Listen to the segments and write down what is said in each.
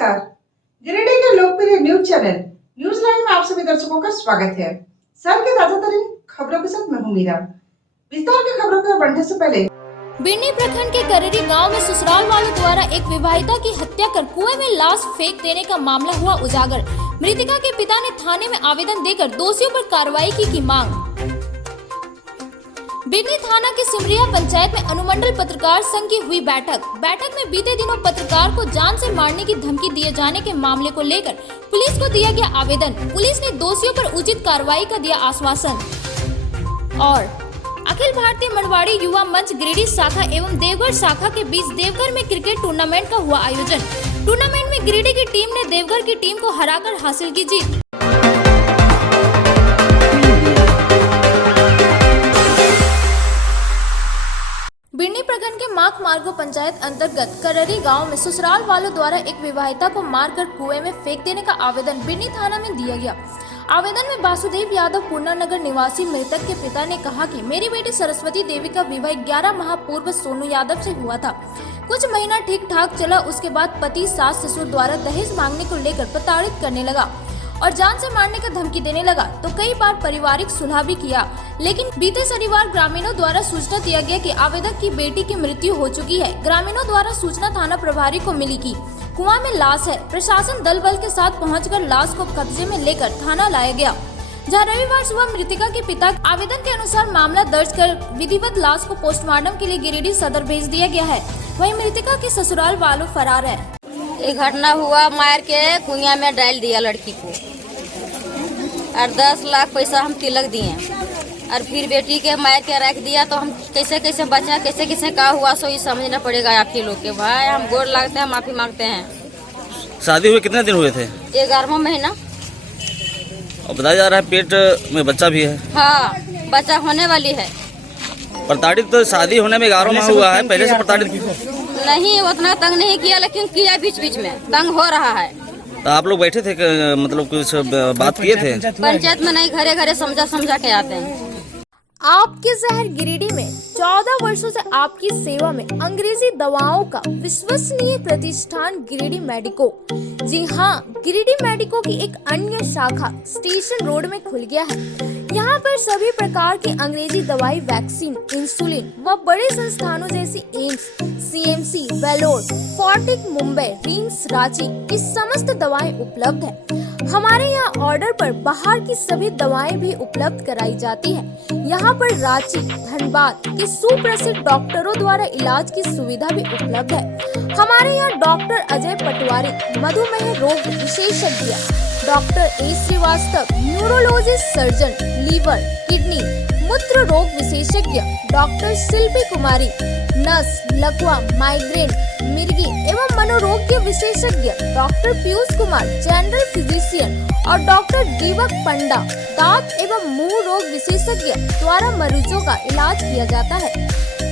नमस्कार। गिरिडीह के लोकप्रिय न्यूज चैनल न्यूज लाइन में आप सभी दर्शकों का स्वागत है। शहर के ताजा तरीन खबरों के साथ मैं हूं मीरा। विस्तार की खबरों को बढ़ने से पहले बिरनी प्रखंड के करेरी गांव में ससुराल वालों द्वारा एक विवाहिता की हत्या कर कुएं में लाश फेंक देने का मामला हुआ उजागर। मृतका के पिता ने थाने में आवेदन देकर दोषियों पर कार्रवाई की मांग। बिरनी थाना के सिमरिया पंचायत में अनुमंडल पत्रकार संघ की हुई बैठक में बीते दिनों पत्रकार को जान से मारने की धमकी दिए जाने के मामले को लेकर पुलिस को दिया गया आवेदन। पुलिस ने दोषियों पर उचित कार्रवाई का दिया आश्वासन। और अखिल भारतीय मरवाड़ी युवा मंच गिरिडीह शाखा एवं देवघर शाखा के बीच देवघर में क्रिकेट टूर्नामेंट का हुआ आयोजन। टूर्नामेंट में गिरिडीह की टीम ने देवघर की टीम को हराकर हासिल की जीत। बिरनी प्रखंड के माख मार्गो पंचायत अंतर्गत करेरी गांव में ससुराल वालों द्वारा एक विवाहिता को मारकर कुएं में फेंक देने का आवेदन बिरनी थाना में दिया गया। आवेदन में वासुदेव यादव पूर्णा नगर निवासी मृतक के पिता ने कहा कि मेरी बेटी सरस्वती देवी का विवाह 11 माह पूर्व सोनू यादव से हुआ था। कुछ महीना ठीक ठाक चला, उसके बाद पति सास ससुर द्वारा दहेज मांगने को लेकर प्रताड़ित करने लगा और जान से मारने का धमकी देने लगा। तो कई बार पारिवारिक सुलह भी किया, लेकिन बीते शनिवार ग्रामीणों द्वारा सूचना दिया गया कि आवेदक की बेटी की मृत्यु हो चुकी है। ग्रामीणों द्वारा सूचना थाना प्रभारी को मिली कि कुआं में लाश है। प्रशासन दल बल के साथ पहुंचकर लाश को कब्जे में लेकर थाना लाया गया, जहां रविवार सुबह मृतका के पिता आवेदन के अनुसार मामला दर्ज कर विधिवत लाश को पोस्टमार्टम के लिए गिरिडीह सदर भेज दिया गया है। वहीं मृतका के ससुराल वालों फरार है। ये घटना हुआ, मार के कुइया में डाल दिया लड़की को और 10 लाख पैसा हम तिलक दिए और फिर बेटी के मार के रख दिया। तो हम कैसे कैसे बचा, कैसे कैसे का हुआ सो ये समझना पड़ेगा आप ही लोग के। भाई हम गोर लागते हैं, माफी मांगते हैं। शादी हुए कितने दिन हुए थे? 11वां महीना। और बताया जा रहा है पेट में बच्चा भी है। हाँ, बच्चा होने वाली है। प्रताड़ित तो शादी होने में 11 माह हुआ है, पहले से प्रताड़ित नहीं, उतना तंग नहीं किया, लेकिन किया बीच बीच में, तंग हो रहा है। तो आप लोग बैठे थे, मतलब कुछ बात किए थे? पंचायत में नहीं, घरे घरे समझा के आते हैं। आपके शहर गिरिडीह में 14 वर्षों से आपकी सेवा में अंग्रेजी दवाओं का विश्वसनीय प्रतिष्ठान गिरिडीह मेडिको। जी हाँ, गिरिडीह मेडिको की एक अन्य शाखा स्टेशन रोड में खुल गया है। यहाँ पर सभी प्रकार की अंग्रेजी दवाई, वैक्सीन, इंसुलिन व बड़े संस्थानों जैसी AIIMS, CMC, Vellore, Fortis Mumbai, RIMS Ranchi की समस्त दवाएं उपलब्ध है। हमारे यहाँ ऑर्डर पर बाहर की सभी दवाएं भी उपलब्ध कराई जाती है। यहाँ पर रांची, धनबाद के सुप्रसिद्ध डॉक्टरों द्वारा इलाज की सुविधा भी उपलब्ध है। हमारे यहाँ डॉक्टर अजय पटवारी मधुमेह रोग विशेषज्ञ, doctor A Srivastava neurologist surgeon, liver, kidney, मूत्र रोग विशेषज्ञ, डॉक्टर शिल्पी कुमारी नस, लकवा, माइग्रेन, मिर्गी एवं मनोरोग विशेषज्ञ, doctor Piyush Kumar general physician और डॉक्टर दीपक पंडा दांत एवं मुंह रोग विशेषज्ञ द्वारा मरीजों का इलाज किया जाता है।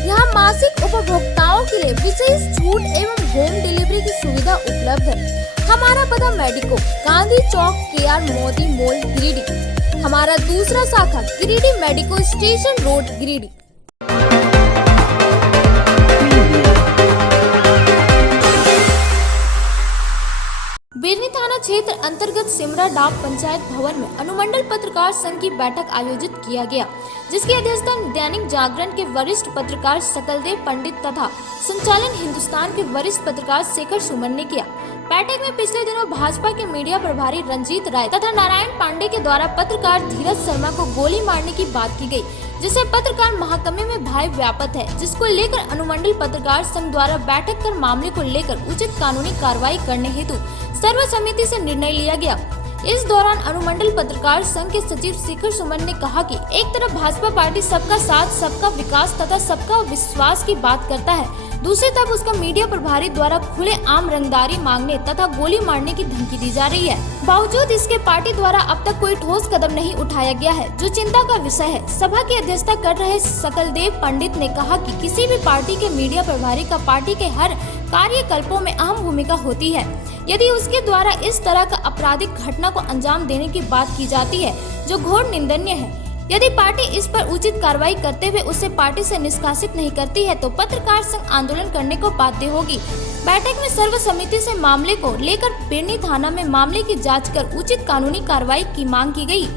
यहाँ मासिक उपभोक्ताओं के लिए विशेष छूट एवं होम डिलीवरी की सुविधा उपलब्ध है। हमारा पता Medico, Gandhi Chowk, KR Modi mall, Giridih. हमारा दूसरा शाखा Giridih Medico, station road, Giridih. Birni थाना क्षेत्र अंतर्गत सिमरा डाक पंचायत भवन में अनुमंडल पत्रकार संघ की बैठक आयोजित किया गया, जिसकी अध्यक्षता दैनिक जागरण के वरिष्ठ पत्रकार सकलदेव पंडित तथा संचालन हिंदुस्तान के वरिष्ठ पत्रकार शेखर सुमन ने किया। बैठक में पिछले दिनों भाजपा के मीडिया प्रभारी रंजीत राय तथा नारायण पांडे के द्वारा पत्रकार धीरज शर्मा को गोली मारने की बात की गई, जिससे पत्रकार महाकम्य में भय व्याप्त है, जिसको लेकर अनुमंडल पत्रकार संघ द्वारा बैठक कर मामले को लेकर उचित कानूनी कार्रवाई करने हेतु सर्वसम्मति से निर्णय लिया गया। इस दौरान अनुमंडल पत्रकार संघ के सचिव शेखर सुमन ने कहा कि एक तरफ भाजपा पार्टी सबका साथ, सबका विकास तथा सबका विश्वास की बात करता है, दूसरी तरफ उसका मीडिया प्रभारी द्वारा खुले आम रंगदारी मांगने तथा गोली मारने की धमकी दी जा रही है। बावजूद इसके पार्टी द्वारा अब तक कोई ठोस कदम नहीं उठाया गया है, जो चिंता का विषय है। सभा की अध्यक्षता कर रहे सकलदेव पंडित ने कहा कि किसी भी पार्टी के मीडिया प्रभारी का पार्टी के हर कार्यकल्पों में अहम भूमिका होती है। यदि उसके द्वारा इस तरह का आपराधिक घटना को अंजाम देने की बात की जाती है, जो घोर निंदनीय है। यदि पार्टी इस पर उचित कार्रवाई करते हुए उसे पार्टी से निष्कासित नहीं करती है तो पत्रकार संघ आंदोलन करने को बाध्य होगी। बैठक में सर्वसम्मति से मामले को लेकर बिरनी थाना में मामले की जांच कर उचित कानूनी कार्रवाई की मांग की गई।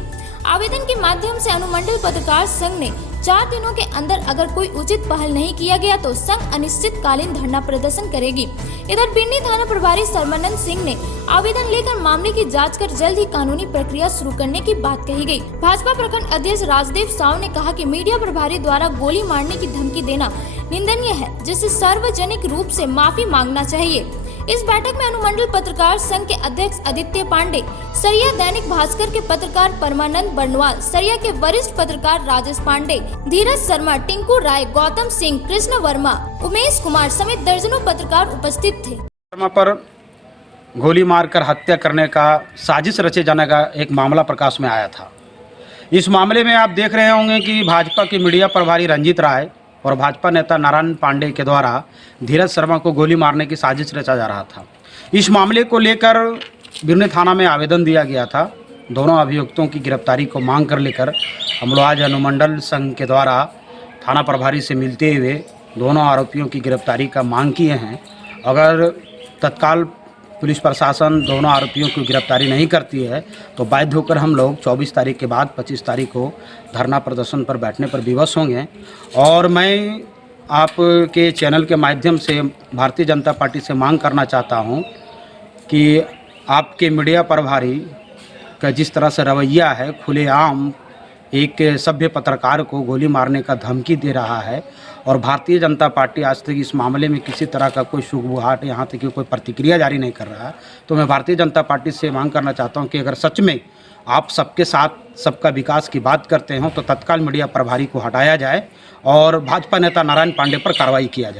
आवेदन के माध्यम से अनुमंडल पत्रकार संघ ने 4 दिनों के अंदर अगर कोई उचित पहल नहीं किया गया तो संघ अनिश्चितकालीन धरना प्रदर्शन करेगी। इधर बिरनी थाना प्रभारी सर्बानंद सिंह ने आवेदन लेकर मामले की जांच कर जल्द ही कानूनी प्रक्रिया शुरू करने की बात कही गई। भाजपा प्रखंड अध्यक्ष राजदेव साव ने कहा कि मीडिया प्रभारी द्वारा गोली मारने की धमकी देना निंदनीय है, जिससे सार्वजनिक रूप से माफी मांगना चाहिए। इस बैठक में अनुमंडल पत्रकार संघ के अध्यक्ष आदित्य पांडे, सरिया दैनिक भास्कर के पत्रकार परमानंद बर्नवाल, सरिया के वरिष्ठ पत्रकार राजेश पांडे, धीरज शर्मा, टिंकू राय, गौतम सिंह, कृष्ण वर्मा, उमेश कुमार समेत दर्जनों पत्रकार उपस्थित थे। वर्मा पर गोली मारकर हत्या करने का साजिश रचे जाने का एक मामला प्रकाश में आया था। इस मामले में आप देख रहे होंगे कि भाजपा के मीडिया प्रभारी रंजीत राय और भाजपा नेता नारायण पांडे के द्वारा धीरज शर्मा को गोली मारने की साजिश रचा जा रहा था। इस मामले को लेकर बिरनी थाना में आवेदन दिया गया था। दोनों अभियुक्तों की गिरफ्तारी को मांग कर लेकर हम लोग आज अनुमंडल संघ के द्वारा थाना प्रभारी से मिलते हुए दोनों आरोपियों की गिरफ्तारी का मांग किए हैं। अगर तत्काल पुलिस प्रशासन दोनों आरोपियों की गिरफ्तारी नहीं करती है तो बाध्य होकर हम लोग 24 तारीख के बाद 25 तारीख को धरना प्रदर्शन पर बैठने पर विवश होंगे। और मैं आपके चैनल के माध्यम से भारतीय जनता पार्टी से मांग करना चाहता हूं कि आपके मीडिया प्रभारी का जिस तरह से रवैया है, खुलेआम एक सभ्य पत्रकार को गोली मारने का धमकी दे रहा है और भारतीय जनता पार्टी आज तक इस मामले में किसी तरह का कोई शुरुआत यहाँ तक कि कोई प्रतिक्रिया जारी नहीं कर रहा है, तो मैं भारतीय जनता पार्टी से मांग करना चाहता हूँ कि अगर सच में आप सबके साथ सबका विकास की बात करते हो तो तत्काल मीडिया प्रभारी को हटाया जाए और भाजपा नेता नारायण पांडे पर कार्रवाई किया जाए।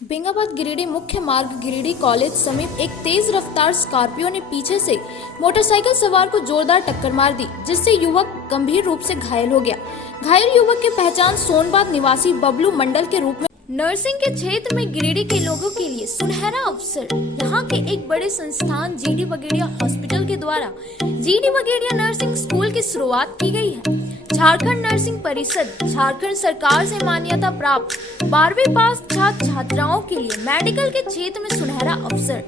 बेंगाबाद गिरिडीह मुख्य मार्ग गिरिडीह कॉलेज समीप एक तेज रफ्तार स्कॉर्पियो ने पीछे से मोटरसाइकिल सवार को जोरदार टक्कर मार दी, जिससे युवक गंभीर रूप से घायल हो गया। घायल युवक की पहचान सोनबाद निवासी बबलू मंडल के रूप में। नर्सिंग के क्षेत्र में गिरिडीह के लोगों के लिए सुनहरा अवसर। यहाँ के एक बड़े संस्थान GD बगेड़िया हॉस्पिटल के द्वारा GD बगेड़िया नर्सिंग स्कूल की शुरुआत की गई है। झारखंड नर्सिंग परिषद झारखंड सरकार से मान्यता प्राप्त 12वीं पास छात्र छात्राओं के लिए मेडिकल के क्षेत्र में सुनहरा अवसर।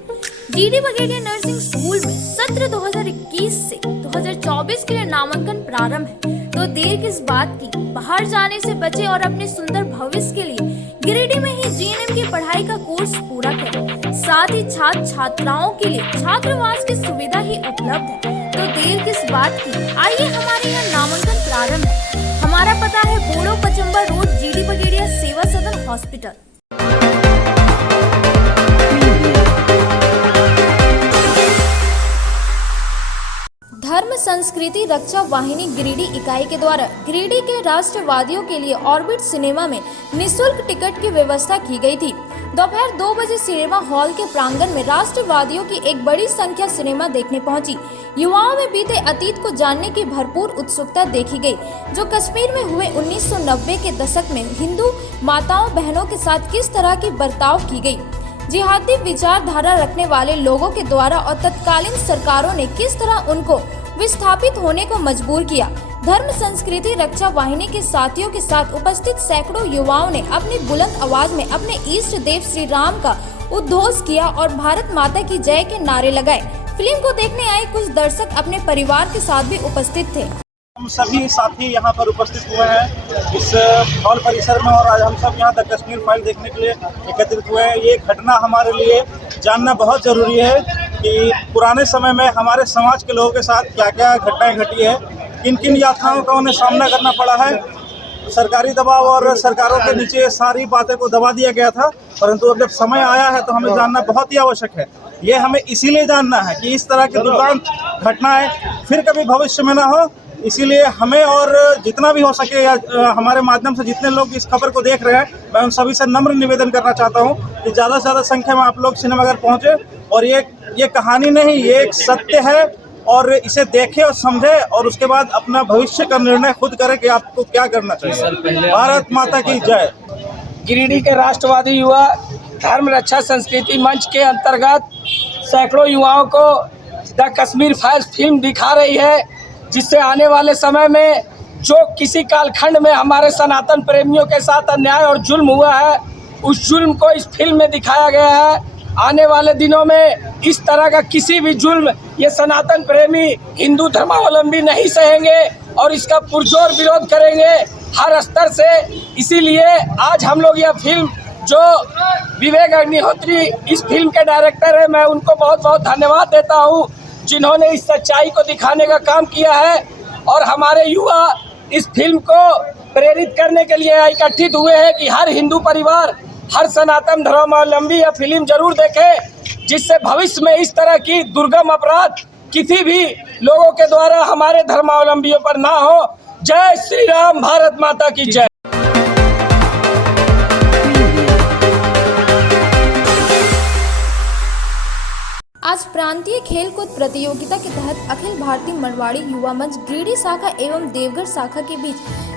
GD बगेड़िया नर्सिंग स्कूल में सत्र 2021 से 2024 के लिए नामांकन प्रारंभ है, तो देर किस बात की, बाहर जाने से बचे और अपने सुंदर भविष्य के लिए गिरिडीह में ही GNM की पढ़ाई का कोर्स पूरा करें। साथ ही छात्र छात्राओं के लिए छात्रावास की सुविधा ही उपलब्ध है, तो देर किस बात की, आइए हमारे यहाँ नामांकन प्रारंभ है। हमारा पता है बोड़ो पचम्बा रोड, GD बगेड़िया सेवा सदन हॉस्पिटल। धर्म संस्कृति रक्षा वाहिनी गिरिडीह इकाई के द्वारा गिरिडीह के राष्ट्रवादियों के लिए ऑर्बिट सिनेमा में निःशुल्क टिकट की व्यवस्था की गई थी। दोपहर 2 बजे सिनेमा हॉल के प्रांगण में राष्ट्रवादियों की एक बड़ी संख्या सिनेमा देखने पहुंची। युवाओं में बीते अतीत को जानने की भरपूर उत्सुकता देखी गई, जो कश्मीर में हुए 1990 के दशक में हिंदू माताओं बहनों के साथ किस तरह की बर्ताव की गई, जिहादी विचारधारा रखने वाले लोगों के द्वारा और तत्कालीन सरकारों ने किस तरह उनको विस्थापित होने को मजबूर किया। धर्म संस्कृति रक्षा वाहिनी के साथियों के साथ उपस्थित सैकड़ों युवाओं ने अपनी बुलंद आवाज में अपने इष्ट देव श्री राम का उद्घोष किया और भारत माता की जय के नारे लगाए। फिल्म को देखने आए कुछ दर्शक अपने परिवार के साथ भी उपस्थित थे। हम सभी साथी यहाँ पर उपस्थित हुए हैं इस हॉल परिसर में और आज हम सब यहाँ द कश्मीर फाइल देखने के लिए एकत्रित हुए हैं। ये घटना हमारे लिए जानना बहुत ज़रूरी है कि पुराने समय में हमारे समाज के लोगों के साथ क्या क्या घटनाएं घटी है, किन किन यातनाओं का उन्हें सामना करना पड़ा है। सरकारी दबाव और सरकारों के नीचे सारी बातें को दबा दिया गया था, परंतु अब जब समय आया है तो हमें जानना बहुत ही आवश्यक है। ये हमें इसीलिए जानना है कि इस तरह की दुर्दांत घटनाएं फिर कभी भविष्य में ना हो। इसीलिए हमें और जितना भी हो सके या हमारे माध्यम से जितने लोग इस खबर को देख रहे हैं, मैं उन सभी से नम्र निवेदन करना चाहता हूं कि ज़्यादा से ज़्यादा संख्या में आप लोग सिनेमाघर पहुंचे और ये कहानी नहीं, ये एक सत्य है और इसे देखें और समझें और उसके बाद अपना भविष्य का निर्णय खुद करें कि आपको क्या करना चाहिए। भारत माता की जय। गिरिडीह के राष्ट्रवादी युवा धर्म रक्षा संस्कृति मंच के अंतर्गत सैकड़ों युवाओं को द कश्मीर फाइल्स फिल्म दिखा रही है, जिससे आने वाले समय में जो किसी कालखंड में हमारे सनातन प्रेमियों के साथ अन्याय और जुल्म हुआ है, उस जुल्म को इस फिल्म में दिखाया गया है। आने वाले दिनों में इस तरह का किसी भी जुल्म ये सनातन प्रेमी हिंदू धर्मावलंबी नहीं सहेंगे और इसका पुरजोर विरोध करेंगे हर स्तर से। इसीलिए आज हम लोग यह फिल्म, जो विवेक अग्निहोत्री इस फिल्म के डायरेक्टर है, मैं उनको बहुत बहुत धन्यवाद देता हूँ, जिन्होंने इस सच्चाई को दिखाने का काम किया है। और हमारे युवा इस फिल्म को प्रेरित करने के लिए इकट्ठित हुए हैं कि हर हिंदू परिवार, हर सनातन धर्मावलंबी यह फिल्म जरूर देखे, जिससे भविष्य में इस तरह की दुर्गम अपराध किसी भी लोगों के द्वारा हमारे धर्मावलंबियों पर ना हो। जय श्री राम, भारत माता की जय। आज प्रांतीय खेलकूद प्रतियोगिता के तहत अखिल भारतीय मरवाड़ी युवा मंच गिरिडीह शाखा एवं देवघर शाखा के बीच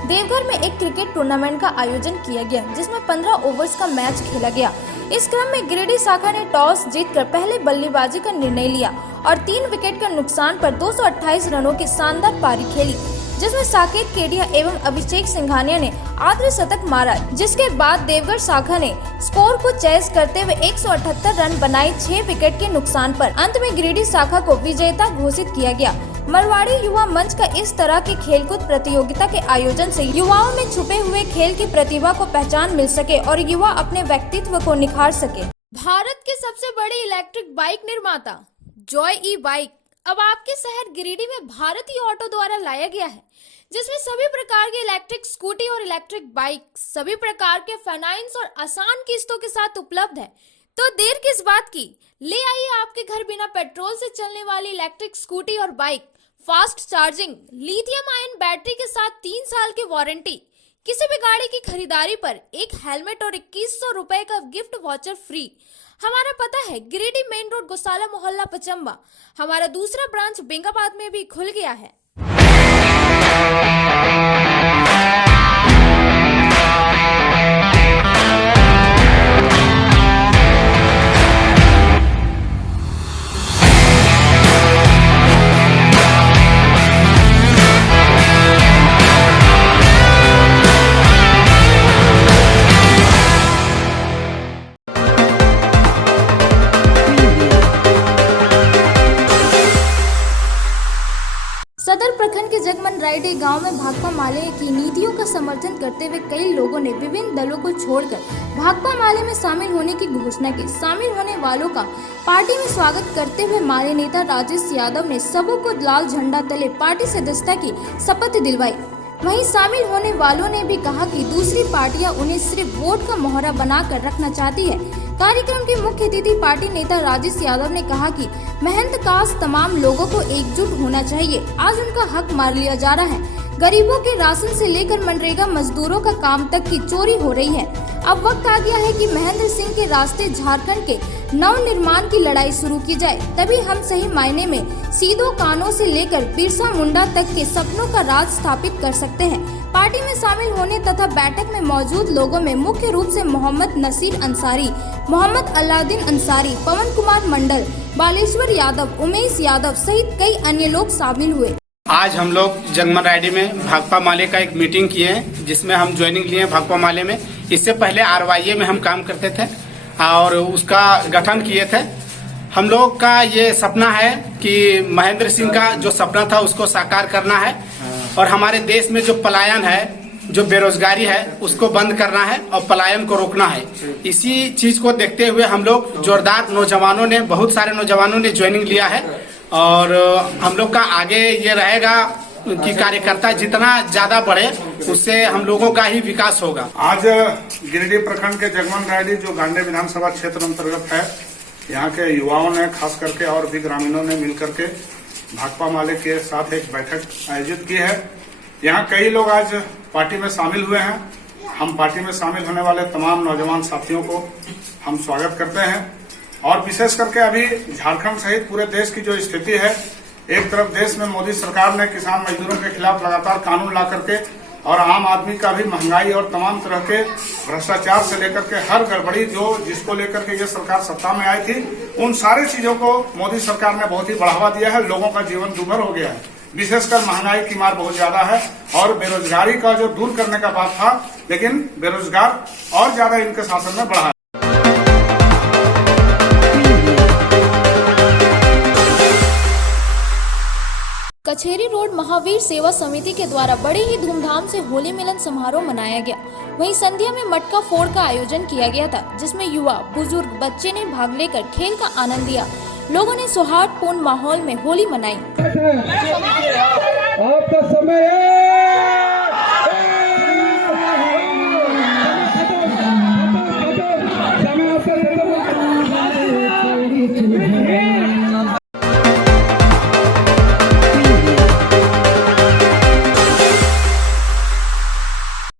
देवघर में एक क्रिकेट टूर्नामेंट का आयोजन किया गया, जिसमें 15 ओवर्स का मैच खेला गया। इस क्रम में गिरिडीह शाखा ने टॉस जीतकर पहले बल्लेबाजी का निर्णय लिया और 3 विकेट के नुकसान पर 228 रनों की शानदार पारी खेली, जिसमें साकेत केडिया एवं अभिषेक सिंघानिया ने अर्धशतक मारा। जिसके बाद देवघर शाखा ने स्कोर को चेस करते हुए 178 रन बनाए 6 विकेट के नुकसान पर। अंत में गिरिडीह शाखा को विजेता घोषित किया गया। मरवाड़ी युवा मंच का इस तरह के खेलकूद प्रतियोगिता के आयोजन से युवाओं में छुपे हुए खेल की प्रतिभा को पहचान मिल सके और युवा अपने व्यक्तित्व को निखार सके। भारत के सबसे बड़े इलेक्ट्रिक बाइक निर्माता जॉय ई बाइक अब आपके शहर गिरिडीह में भारतीय ऑटो द्वारा लाया गया है, जिसमें सभी प्रकार के इलेक्ट्रिक स्कूटी और इलेक्ट्रिक बाइक सभी प्रकार के फाइनेंस और आसान किस्तों के साथ उपलब्ध है। तो देर किस बात की, ले आइए आपके घर बिना पेट्रोल से चलने वाली इलेक्ट्रिक स्कूटी और bike, fast charging, lithium ion battery के साथ 3 साल की वारंटी। किसी भी गाड़ी की खरीदारी पर एक हेलमेट और 2100 रुपए का गिफ्ट वाउचर फ्री। हमारा पता है गिरिडीह मेन रोड, गोशाला मोहल्ला, पचम्बा। हमारा दूसरा ब्रांच बेंगाबाद में भी खुल गया है। सदर प्रखंड के जगमनराइडी गांव में भाकपा माले की नीतियों का समर्थन करते हुए कई लोगों ने विभिन्न दलों को छोड़कर भाकपा माले में शामिल होने की घोषणा की। शामिल होने वालों का पार्टी में स्वागत करते हुए माले नेता राजेश यादव ने सबों को लाल झंडा तले पार्टी सदस्यता की शपथ दिलवाई। वहीं शामिल होने वालों ने भी कहा कि दूसरी पार्टियां उन्हें सिर्फ वोट का मोहरा बनाकर रखना चाहती है। कार्यक्रम के मुख्य अतिथि पार्टी नेता राजेश यादव ने कहा कि मेहनतकाश तमाम लोगों को एकजुट होना चाहिए। आज उनका हक मार लिया जा रहा है। गरीबों के राशन से लेकर मनरेगा मजदूरों का काम तक की चोरी हो रही है। अब वक्त आ गया है कि महेंद्र सिंह के रास्ते झारखंड के नव निर्माण की लड़ाई शुरू की जाए, तभी हम सही मायने में सीधो कानों से लेकर बिरसा मुंडा तक के सपनों का राज स्थापित कर सकते हैं। पार्टी में शामिल होने तथा बैठक में मौजूद लोगों में मुख्य रूप से मोहम्मद नसीर अंसारी, मोहम्मद अलाउद्दीन अंसारी, पवन कुमार मंडल, बालेश्वर यादव, उमेश यादव सहित कई अन्य लोग शामिल हुए। आज हम लोग जगमनराइडी में भाकपा माले का एक मीटिंग किए हैं, जिसमें हम ज्वाइनिंग लिए हैं भाकपा माले में। इससे पहले RYA में हम काम करते थे और उसका गठन किए थे। हम लोग का ये सपना है कि महेंद्र सिंह का जो सपना था उसको साकार करना है और हमारे देश में जो पलायन है, जो बेरोजगारी है, उसको बंद करना है और पलायन को रोकना है। इसी चीज को देखते हुए हम लोग जोरदार नौजवानों ने, बहुत सारे नौजवानों ने ज्वाइनिंग लिया है और हम लोग का आगे ये रहेगा कि कार्यकर्ता जितना ज्यादा बढ़े उससे हम लोगों का ही विकास होगा। आज गिरिडीह प्रखंड के जगमनराइडी जो गांडे विधानसभा क्षेत्र अंतर्गत है, यहाँ के युवाओं ने खास करके और भी ग्रामीणों ने मिलकर के भाकपा माले के साथ एक बैठक आयोजित की है। यहाँ कई लोग आज पार्टी में शामिल हुए हैं। हम पार्टी में शामिल होने वाले तमाम नौजवान साथियों को हम स्वागत करते हैं और विशेष करके अभी झारखंड सहित पूरे देश की जो स्थिति है, एक तरफ देश में मोदी सरकार ने किसान मजदूरों के खिलाफ लगातार कानून ला करके और आम आदमी का भी महंगाई और तमाम तरह के भ्रष्टाचार से लेकर के हर गड़बड़ी जिसको लेकर के ये सरकार सत्ता में आई थी, उन सारी चीजों को मोदी सरकार ने बहुत ही बढ़ावा दिया है। लोगों का जीवन दुर्भर हो गया है, विशेषकर महंगाई की मार बहुत ज्यादा है और बेरोजगारी का जो दूर करने का बात था, लेकिन बेरोजगार और ज्यादा इनके शासन में बढ़ा है। कचहरी रोड महावीर सेवा समिति के द्वारा बड़े ही धूमधाम से होली मिलन समारोह मनाया गया। वहीं संध्या में मटका फोड़ का आयोजन किया गया था, जिसमें युवा, बुजुर्ग, बच्चे ने भाग लेकर खेल का आनंद लिया। लोगों ने सौहार्दपूर्ण माहौल में होली मनाई। आपका समय है।